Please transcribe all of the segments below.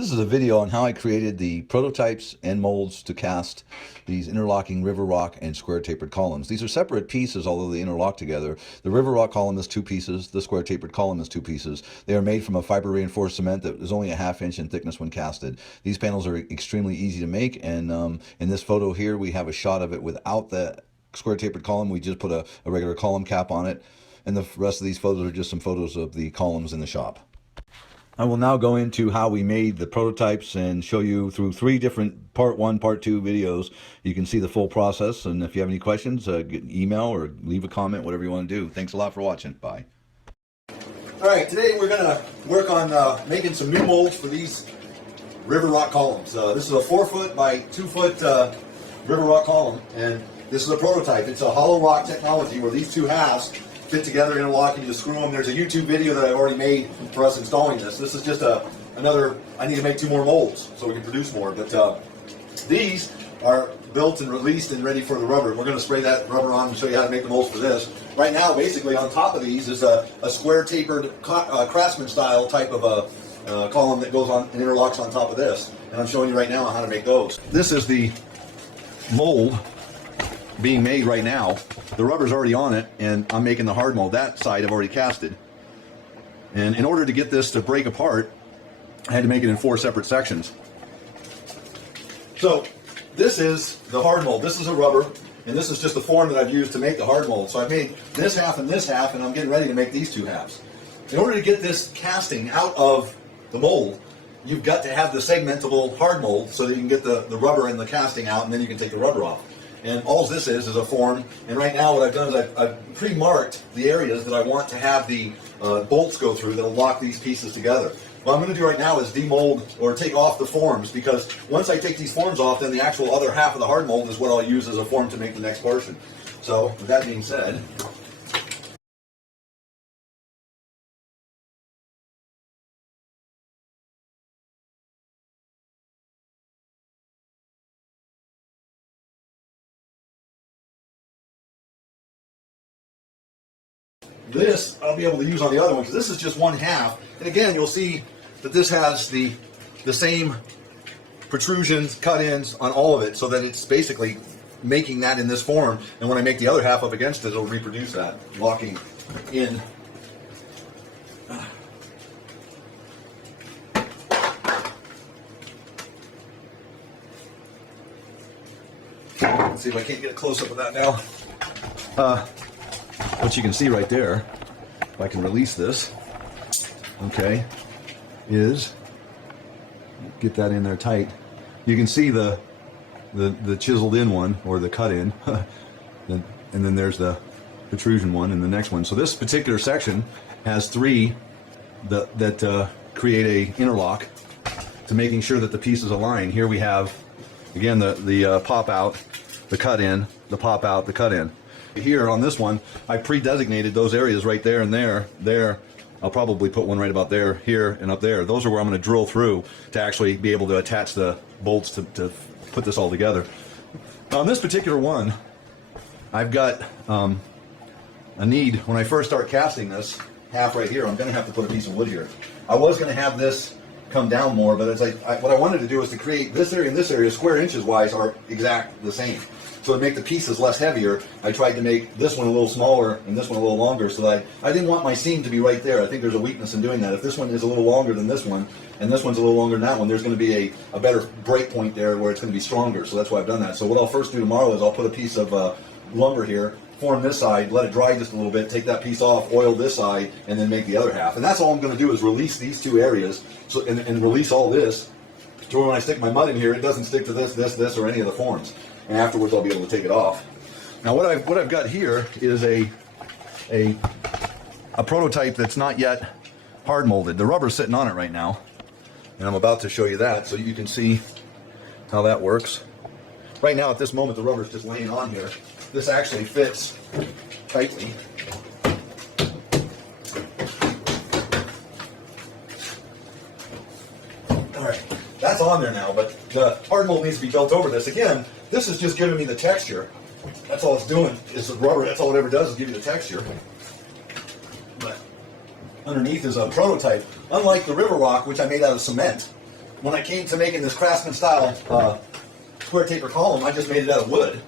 This is a video on how I created the prototypes and molds to cast these interlocking river rock and square tapered columns. These are separate pieces, although they interlock together. The river rock column is two pieces. The square tapered column is two pieces. They are made from a fiber reinforced cement that is only a ½ inch in thickness when casted. These panels are extremely easy to make, and in this photo here we have a shot of it without the square tapered column. We just put a regular column cap on it, and the rest of these photos are just some photos of the columns in the shop. I will now go into how we made the prototypes and show you through 3 different part 1, part 2 videos. You can see the full process, and if you have any questions, email or leave a comment, whatever you want to do. Thanks a lot for watching. Bye. Alright, today we're going to work on making some new molds for these river rock columns. This is a 4-foot by 2-foot river rock column, and this is a prototype. It's a hollow rock technology where these two halves fit together, interlock, and you just screw them. There's a YouTube video that I've already made for us installing this. This is just another, I need to make 2 more molds so we can produce more. But these are built and released and ready for the rubber. We're going to spray that rubber on and show you how to make the molds for this. Right now, basically on top of these is a square tapered Craftsman style type of a column that goes on and interlocks on top of this. And I'm showing you right now how to make those. This is the mold being made right now. The rubber's already on it, and I'm making the hard mold. That side I've already casted. And in order to get this to break apart, I had to make it in 4 separate sections. So this is the hard mold. This is a rubber, and this is just the form that I've used to make the hard mold. So I've made this half, and I'm getting ready to make these 2 halves. In order to get this casting out of the mold, you've got to have the segmentable hard mold so that you can get the rubber and the casting out, and then you can take the rubber off. And all this is a form, and right now what I've done is I've pre-marked the areas that I want to have the bolts go through that'll lock these pieces together. What I'm going to do right now is demold or take off the forms, because once I take these forms off, then the actual other half of the hard mold is what I'll use as a form to make the next portion. So with that being said, this I'll be able to use on the other one, because this is just 1/2. And again, you'll see that this has the same protrusions, cut-ins on all of it, so that it's basically making that in this form. And when I make the other half up against it, it'll reproduce that, locking in. Let's see if I can't get a close-up of that now. What you can see right there, if I can release this, okay, is get that in there tight. You can see the chiseled in one, or the cut in, and then there's the protrusion one and the next one. So this particular section has 3 that create a interlock to making sure that the pieces align. Here we have, again, the pop out, the cut in, the pop out, the cut in. Here on this one, I pre-designated those areas right there and there. I'll probably put one right about there, here, and up there. Those are where I'm going to drill through to actually be able to attach the bolts to put this all together. Now, on this particular one, I've got a need, when I first start casting this half right here, I'm going to have to put a piece of wood here. I was going to have this come down more, but as what I wanted to do is to create this area and this area, square inches wise, are exact the same. So to make the pieces less heavier, I tried to make this one a little smaller and this one a little longer, so that I didn't want my seam to be right there. I think there's a weakness in doing that. If this one is a little longer than this one, and this one's a little longer than that one, there's going to be a better break point there where it's going to be stronger. So that's why I've done that. So what I'll first do tomorrow is I'll put a piece of lumber here, form this side, let it dry just a little bit, take that piece off, oil this side, and then make the other half. And that's all I'm going to do, is release these 2 areas, so and release all this, to where when I stick my mud in here, it doesn't stick to this, or any of the forms. And afterwards, I'll be able to take it off. Now, what I've got here is a prototype that's not yet hard molded. The rubber's sitting on it right now, and I'm about to show you that so you can see how that works. Right now, at this moment, the rubber's just laying on here. This actually fits tightly. All right, that's on there now, but the hard mold needs to be built over this. Again, this is just giving me the texture. That's all it's doing, is the rubber. That's all it ever does, is give you the texture. But underneath is a prototype. Unlike the river rock, which I made out of cement, when I came to making this Craftsman style square taper column, I just made it out of wood.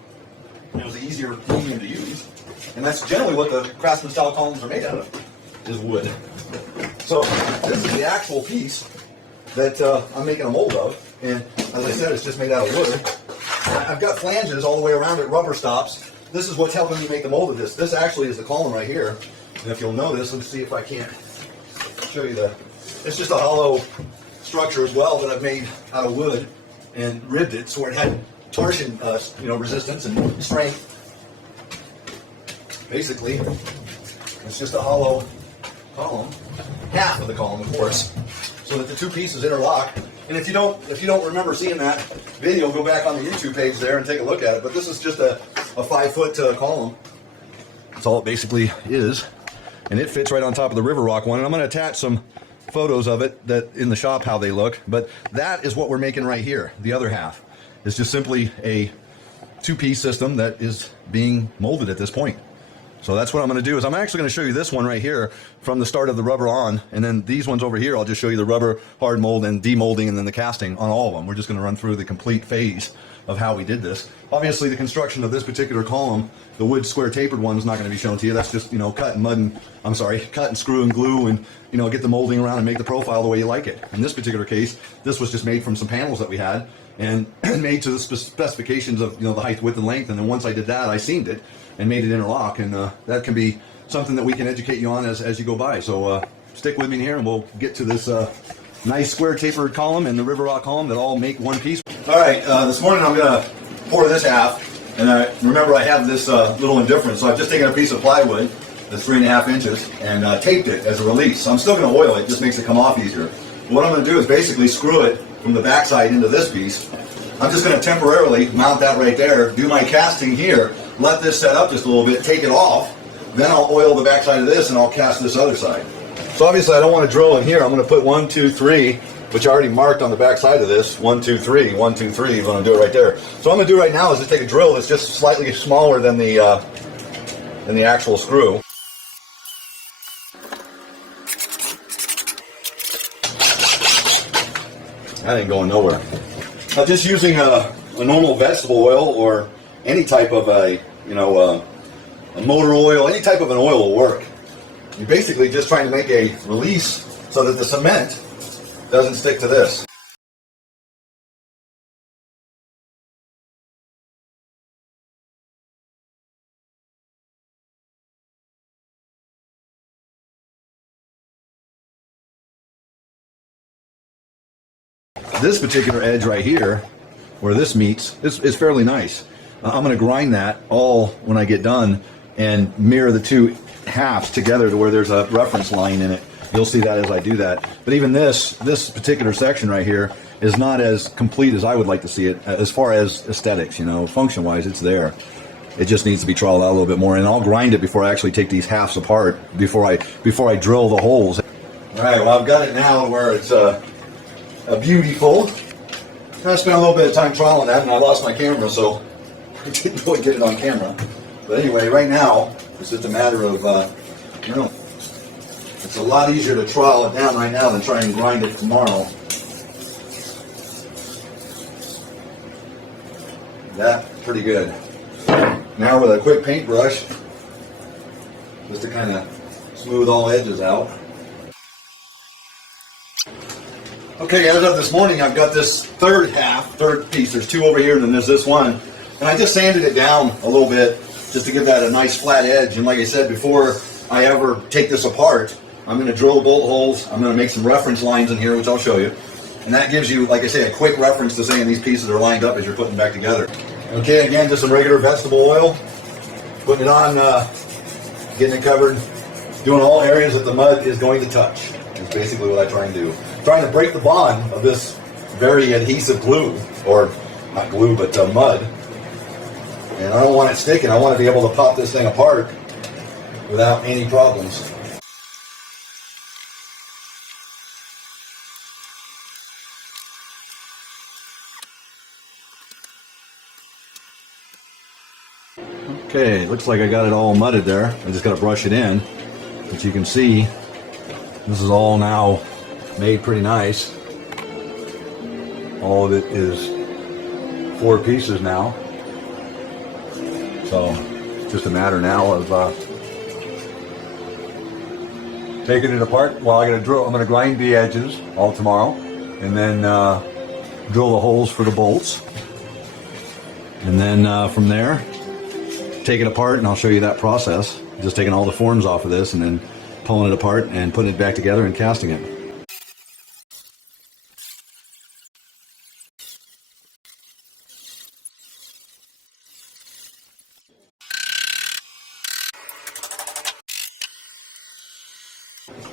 It was an easier medium to use. And that's generally what the Craftsman style columns are made out of, is wood. So this is the actual piece that I'm making a mold of. And as I said, it's just made out of wood. I've got flanges all the way around it, rubber stops. This is what's helping me make the mold of this. This actually is the column right here. And if you'll notice, let's see if I can't show you that. It's just a hollow structure as well that I've made out of wood and ribbed it so it had torsion, resistance and strength. Basically, it's just a hollow column, half of the column, of course, so that the two pieces interlock. And if you don't remember seeing that video, go back on the YouTube page there and take a look at it. But this is just a 5-foot column. That's all it basically is, and it fits right on top of the River Rock one. And I'm going to attach some photos of it that in the shop how they look. But that is what we're making right here. The other half is just simply a two-piece system that is being molded at this point. So that's what I'm going to do, is I'm actually going to show you this one right here from the start of the rubber on, and then these ones over here, I'll just show you the rubber hard mold and demolding and then the casting on all of them. We're just going to run through the complete phase of how we did this. Obviously, the construction of this particular column, the wood square tapered one, is not going to be shown to you. That's just, cut and screw and glue and, get the molding around and make the profile the way you like it. In this particular case, this was just made from some panels that we had and made to the specifications of, the height, width, and length. And then once I did that, I seamed it and made it interlock, and that can be something that we can educate you on as you go by. So stick with me here and we'll get to this nice square tapered column and the River Rock column that all make one piece. All right, this morning I'm going to pour this half, and remember I have this little indifference, so I've just taken a piece of plywood that's 3.5 inches and taped it as a release. So I'm still going to oil it, just makes it come off easier. What I'm going to do is basically screw it from the backside into this piece. I'm just going to temporarily mount that right there, do my casting here, let this set up just a little bit, take it off, then I'll oil the backside of this and I'll cast this other side. So obviously I don't want to drill in here. I'm going to put 1, 2, 3, which I already marked on the backside of this. 1, 2, 3, 1, 2, 3. I'm going to do it right there. So what I'm going to do right now is just take a drill that's just slightly smaller than the actual screw. That ain't going nowhere. I'm just using a normal vegetable oil or any type of a motor oil, any type of an oil will work. You're basically just trying to make a release so that the cement doesn't stick to this. This particular edge right here, where this meets, is fairly nice. I'm going to grind that all when I get done and mirror the two halves together to where there's a reference line in it. You'll see that as I do that. But even this particular section right here is not as complete as I would like to see it as far as aesthetics, function-wise, it's there. It just needs to be troweled out a little bit more, and I'll grind it before I actually take these halves apart, before I drill the holes. All right, well, I've got it now where it's a beautiful. I spent a little bit of time trialing that, and I lost my camera, so I didn't really get it on camera. But anyway, right now, it's just a matter of, it's a lot easier to trowel it down right now than try and grind it tomorrow. That's pretty good. Now with a quick paintbrush, just to kind of smooth all edges out. Okay, as of this morning, I've got this third piece. There's two over here, and then there's this one. And I just sanded it down a little bit just to give that a nice flat edge. And like I said, before I ever take this apart, I'm going to drill the bolt holes. I'm going to make some reference lines in here, which I'll show you. And that gives you, like I say, a quick reference to saying these pieces are lined up as you're putting them back together. Okay, again, just some regular vegetable oil. Putting it on, getting it covered, doing all areas that the mud is going to touch. That's basically what I try and do. Trying to break the bond of this very adhesive glue, or not glue, but mud. And I don't want it sticking. I want to be able to pop this thing apart without any problems. Okay, looks like I got it all mudded there. I just got to brush it in. But you can see this is all now made pretty nice. All of it is 4 pieces now. So it's just a matter now of taking it apart. Well, I'm going to grind the edges all tomorrow, and then drill the holes for the bolts. And then from there, take it apart, and I'll show you that process. Just taking all the forms off of this and then pulling it apart and putting it back together and casting it.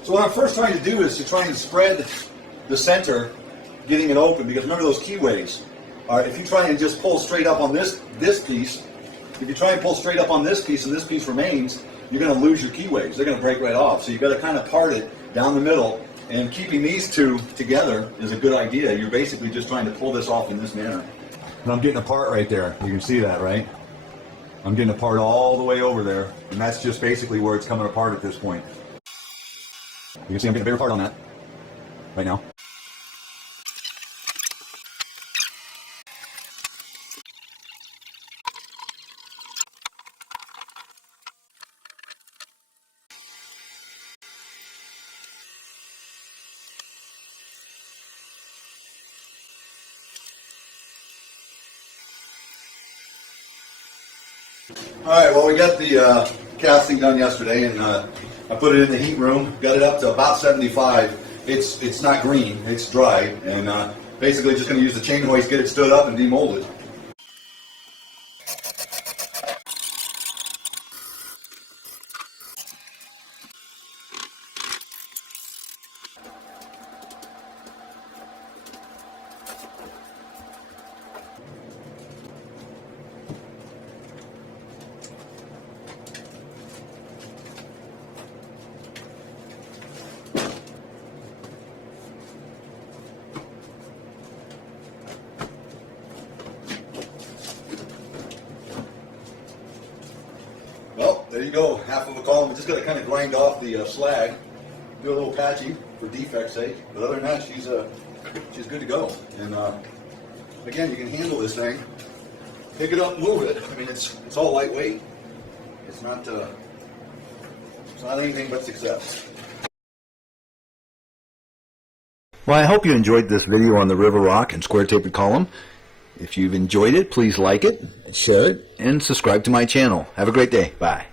So what I'm first trying to do is to try and spread the center, getting it open, because remember those keyways. If you try and just pull straight up on this piece, if you try and pull straight up on this piece and this piece remains, you're going to lose your keyways. They're going to break right off. So you've got to kind of part it down the middle, and keeping these two together is a good idea. You're basically just trying to pull this off in this manner. And I'm getting a part right there. You can see that, right? I'm getting a part all the way over there, and that's just basically where it's coming apart at this point. You can see I'm getting a bigger part on that right now. All right, well, we got the casting done yesterday, and I put it in the heat room, got it up to about 75. It's not green, it's dry, and basically just going to use the chain hoist, get it stood up, and demold it. Well, there you go, half of a column. We just got to kind of grind off the slag, do a little patchy for defect's sake. But other than that, she's good to go. And again, you can handle this thing, pick it up, move it. I mean, it's all lightweight. It's not anything but success. Well, I hope you enjoyed this video on the river rock and square tapered column. If you've enjoyed it, please like it, share it, and subscribe to my channel. Have a great day. Bye.